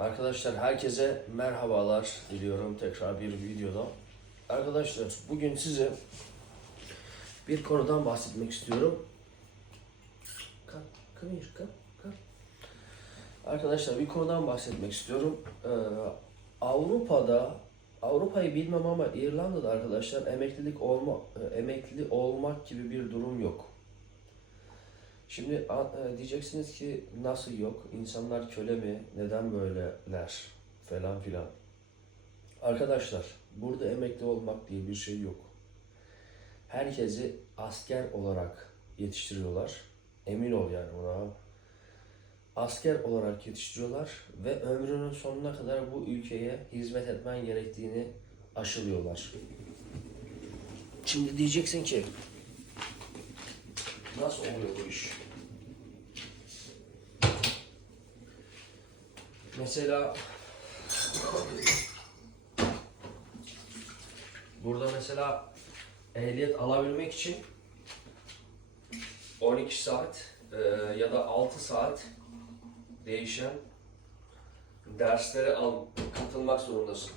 Arkadaşlar herkese merhabalar diliyorum tekrar bir videoda. Arkadaşlar bugün size bir konudan bahsetmek istiyorum. Come here, kalk, kalk. Arkadaşlar bir konudan bahsetmek istiyorum. Ee, Avrupa'da Avrupa'yı bilmem ama İrlanda'da arkadaşlar emeklilik olma e, emekli olmak gibi bir durum yok. Şimdi e, diyeceksiniz ki nasıl yok? İnsanlar köle mi? Neden böyleler? Falan filan. Arkadaşlar burada emekli olmak diye bir şey yok. Herkesi asker olarak yetiştiriyorlar. Emin ol yani buna. Asker olarak yetiştiriyorlar ve ömrünün sonuna kadar bu ülkeye hizmet etmen gerektiğini aşılıyorlar. Şimdi diyeceksin ki nasıl oluyor bu iş? Mesela burada mesela ehliyet alabilmek için 12 saat e, ya da 6 saat değişen derslere al, katılmak zorundasın.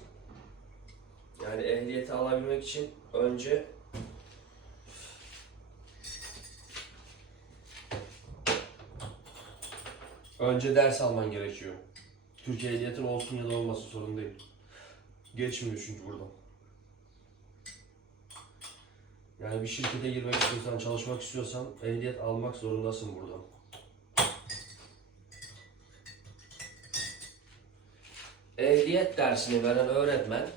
Yani ehliyeti alabilmek için önce önce ders alman gerekiyor. Türkiye ehliyetin olsun ya da olmasın sorun değil. Geçmiyor çünkü buradan. Yani bir şirkete girmek istiyorsan, çalışmak istiyorsan ehliyet almak zorundasın buradan. Ehliyet dersini veren öğretmen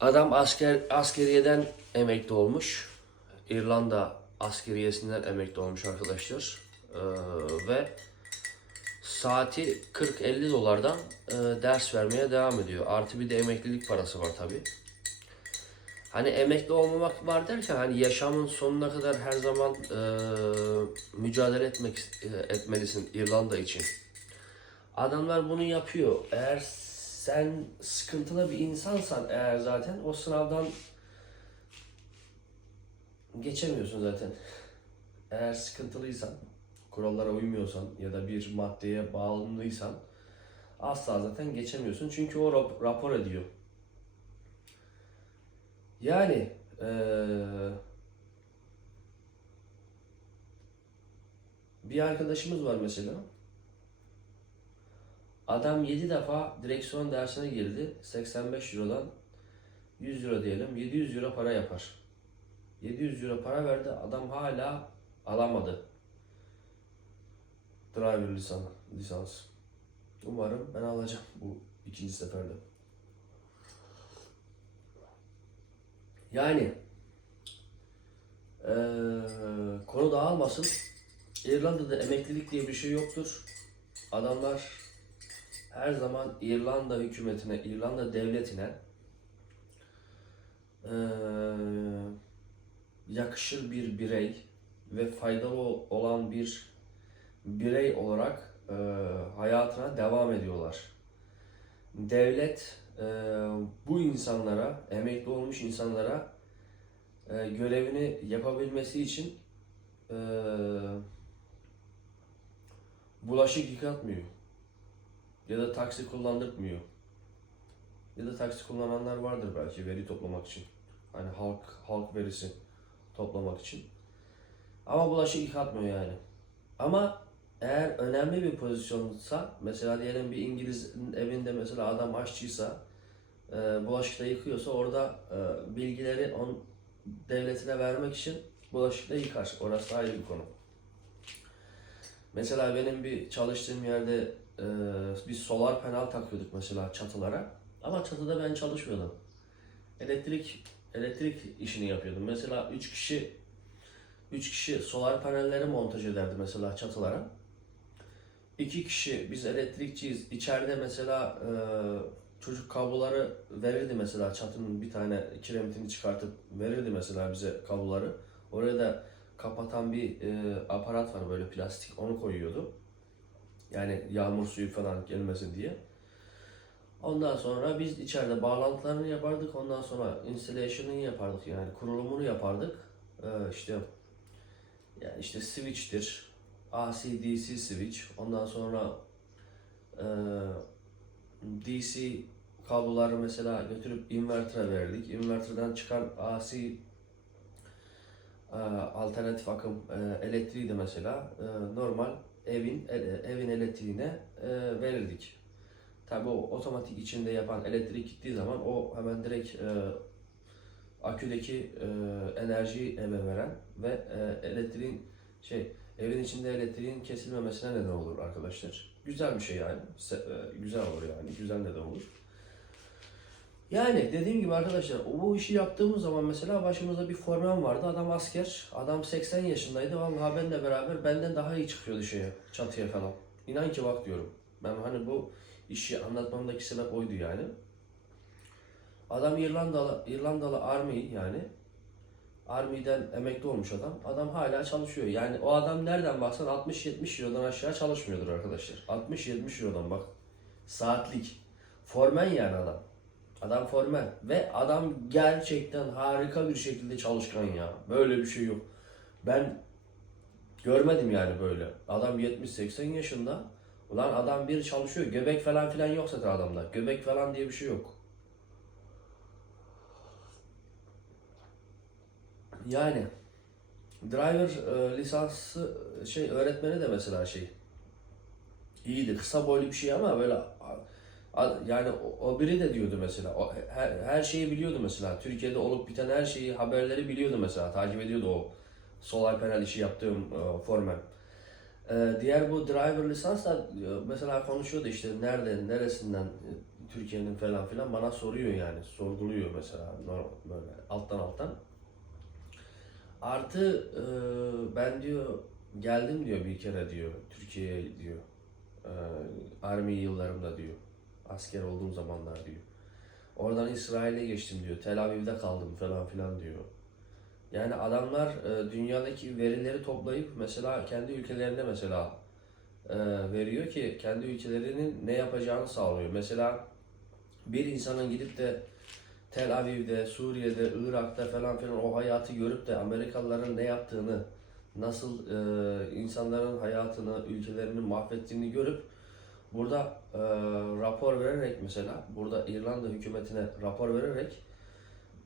adam asker askeriyeden emekli olmuş. İrlanda askeriyesinden emekli olmuş arkadaşlar. Ee, ve saati 40-50 dolardan e, ders vermeye devam ediyor. Artı bir de emeklilik parası var tabi. Hani emekli olmamak var derken hani yaşamın sonuna kadar her zaman e, mücadele etmek e, etmelisin İrlanda için. Adamlar bunu yapıyor. Eğer sen sıkıntılı bir insansan eğer zaten o sınavdan geçemiyorsun zaten. Eğer sıkıntılıysan, kurallara uymuyorsan ya da bir maddeye bağımlıysan asla zaten geçemiyorsun. Çünkü o rap- rapor ediyor. Yani eee, bir arkadaşımız var mesela. Adam 7 defa direksiyon dersine girdi. 85 Euro'dan 100 Euro diyelim. 700 Euro para yapar. 700 Euro para verdi. Adam hala alamadı. Driver lisanı, lisans. Umarım ben alacağım bu ikinci seferde. Yani eee konu dağılmasın. İrlanda'da emeklilik diye bir şey yoktur. Adamlar her zaman İrlanda hükümetine, İrlanda devletine eee, yakışır bir birey ve faydalı olan bir birey olarak eee, hayatına devam ediyorlar. Devlet eee, bu insanlara, emekli olmuş insanlara eee, görevini yapabilmesi için eee, bulaşık yıkatmıyor. Ya da taksi kullandırtmıyor. Ya da taksi kullananlar vardır belki veri toplamak için. Hani halk halk verisi toplamak için. Ama bulaşık yıkatmıyor yani. Ama eğer önemli bir pozisyonsa, mesela diyelim bir İngiliz'in evinde mesela adam aşçıysa, e, bulaşık da yıkıyorsa orada e, bilgileri on devletine vermek için bulaşık da yıkar. Orası ayrı bir konu. Mesela benim bir çalıştığım yerde e, biz solar panel takıyorduk mesela çatılara. Ama çatıda ben çalışmıyordum. Elektrik elektrik işini yapıyordum. Mesela 3 kişi 3 kişi solar panelleri montaj ederdi mesela çatılara. 2 kişi biz elektrikçiyiz. İçeride mesela e, çocuk kabloları verirdi mesela çatının bir tane kiremitini çıkartıp verirdi mesela bize kabloları. Oraya da kapatan bir e, aparat var böyle plastik onu koyuyordu. Yani yağmur suyu falan gelmesin diye. Ondan sonra biz içeride bağlantılarını yapardık. Ondan sonra installation'ını yapardık yani kurulumunu yapardık. Ee, işte yani işte switch'tir. AC DC switch. Ondan sonra Ee, DC kabloları mesela götürüp inverter'a verdik. Inverter'dan çıkan AC e, alternatif akım e, elektriği de mesela e, normal evin e, evin elektriğine e, verirdik. Tabii o otomatik içinde yapan elektrik gittiği zaman o hemen direkt e, aküdeki e, enerjiyi eve veren ve e, elektriğin şey evin içinde elektriğin kesilmemesine neden olur arkadaşlar. Güzel bir şey yani. E, güzel olur yani. Güzel neden olur. Yani dediğim gibi arkadaşlar bu işi yaptığımız zaman mesela başımızda bir formen vardı. Adam asker. Adam 80 yaşındaydı. Vallahi benle beraber benden daha iyi çıkıyordu şeye, çatıya falan. İnan ki bak diyorum. Ben hani bu işi anlatmamdaki sebep oydu yani. Adam İrlandalı, İrlandalı Army yani. Army'den emekli olmuş adam. Adam hala çalışıyor. Yani o adam nereden baksan 60-70 Euro'dan aşağı çalışmıyordur arkadaşlar. 60-70 Euro'dan bak. Saatlik. Formen yani adam. Adam formen. Ve adam gerçekten harika bir şekilde çalışkan ya. Böyle bir şey yok. Ben görmedim yani böyle. Adam 70-80 yaşında. Ulan adam bir çalışıyor. Göbek falan filan yok zaten adamda. Göbek falan diye bir şey yok. Yani driver e, lisansı şey öğretmeni de mesela şey iyiydi. Kısa boylu bir şey ama böyle yani o, biri de diyordu mesela. O, her, her şeyi biliyordu mesela. Türkiye'de olup biten her şeyi, haberleri biliyordu mesela. Takip ediyordu o solar panel işi yaptığım e, formen. E, diğer bu driver lisans da e, mesela konuşuyordu işte nerede, neresinden e, Türkiye'nin falan filan bana soruyor yani. Sorguluyor mesela normal, böyle alttan alttan. Artı e, ben diyor geldim diyor bir kere diyor Türkiye'ye diyor. E, Army yıllarımda diyor. Asker olduğum zamanlar diyor. Oradan İsrail'e geçtim diyor. Tel Aviv'de kaldım falan filan diyor. Yani adamlar e, dünyadaki verileri toplayıp mesela kendi ülkelerine mesela e, veriyor ki kendi ülkelerinin ne yapacağını sağlıyor. Mesela bir insanın gidip de Tel Aviv'de, Suriye'de, Irak'ta falan filan o hayatı görüp de Amerikalıların ne yaptığını, nasıl e, insanların hayatını, ülkelerini mahvettiğini görüp burada e, rapor vererek mesela, burada İrlanda hükümetine rapor vererek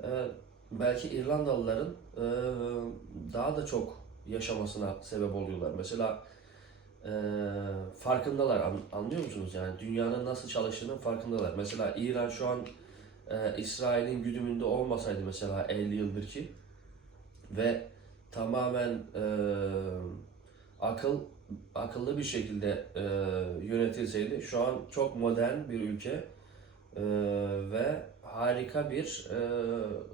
e, belki İrlandalıların e, daha da çok yaşamasına sebep oluyorlar. Mesela e, farkındalar, an- anlıyor musunuz? Yani dünyanın nasıl çalıştığının farkındalar. Mesela İran şu an e, İsrail'in güdümünde olmasaydı mesela 50 yıldır ki ve tamamen e, akıl akıllı bir şekilde e, yönetilseydi şu an çok modern bir ülke e, ve harika bir e,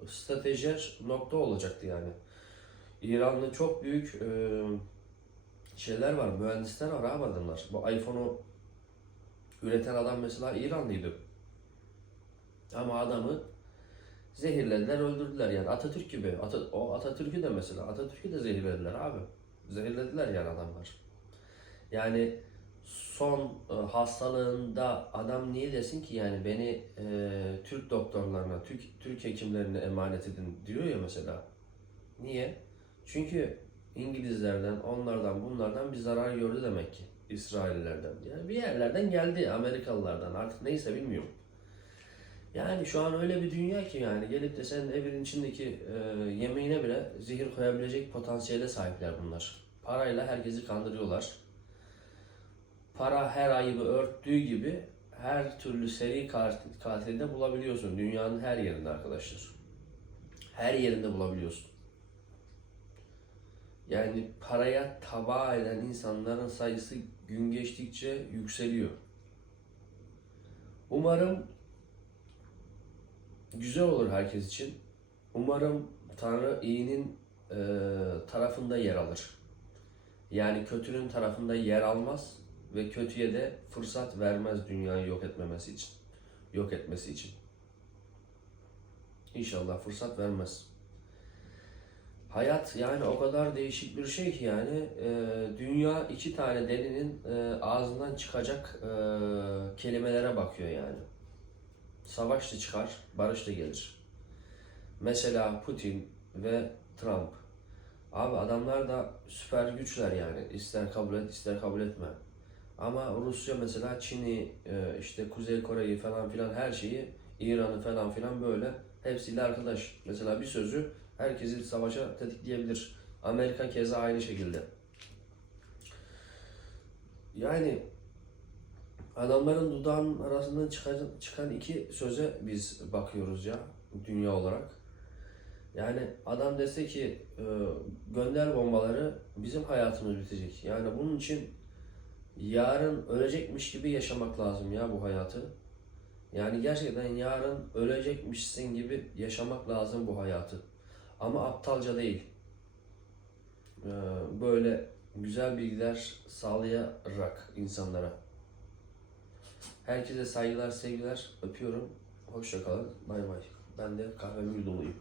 stratejer nokta olacaktı yani. İran'da çok büyük e, şeyler var, mühendisler var abi adamlar. Bu iPhone'u üreten adam mesela İranlıydı. Ama adamı zehirlediler, öldürdüler yani Atatürk gibi. Ata, o Atatürk'ü de mesela Atatürk'ü de zehirlediler abi. Zehirlediler yani adamlar. Yani son e, hastalığında adam niye desin ki yani beni e, Türk doktorlarına, Türk Türk hekimlerine emanet edin diyor ya mesela. Niye? Çünkü İngilizlerden, onlardan, bunlardan bir zarar gördü demek ki. İsraillilerden. Yani bir yerlerden geldi Amerikalılardan artık neyse bilmiyorum. Yani şu an öyle bir dünya ki yani gelip de senin evinin içindeki e, yemeğine bile zehir koyabilecek potansiyele sahipler bunlar. Parayla herkesi kandırıyorlar. Para her ayıbı örttüğü gibi her türlü seri katil, katili de bulabiliyorsun. Dünyanın her yerinde arkadaşlar. Her yerinde bulabiliyorsun. Yani paraya tava eden insanların sayısı gün geçtikçe yükseliyor. Umarım güzel olur herkes için. Umarım Tanrı iyinin e, tarafında yer alır. Yani kötünün tarafında yer almaz ve kötüye de fırsat vermez dünyayı yok etmemesi için. Yok etmesi için. İnşallah fırsat vermez. Hayat yani o kadar değişik bir şey ki yani e, dünya iki tane delinin e, ağzından çıkacak e, kelimelere bakıyor yani. Savaş da çıkar, barış da gelir. Mesela Putin ve Trump. Abi adamlar da süper güçler yani. İster kabul et, ister kabul etme. Ama Rusya mesela Çin'i, e, işte Kuzey Kore'yi falan filan her şeyi, İran'ı falan filan böyle hepsiyle arkadaş. Mesela bir sözü herkesi savaşa tetikleyebilir. Amerika keza aynı şekilde. Yani adamların dudağının arasından çıkan, çıkan iki söze biz bakıyoruz ya dünya olarak. Yani adam dese ki e, gönder bombaları bizim hayatımız bitecek. Yani bunun için yarın ölecekmiş gibi yaşamak lazım ya bu hayatı. Yani gerçekten yarın ölecekmişsin gibi yaşamak lazım bu hayatı. Ama aptalca değil. Ee, böyle güzel bilgiler sağlayarak insanlara. Herkese saygılar, sevgiler. Öpüyorum. Hoşça kalın. Bay bay. Ben de kahvemi yudumluyum.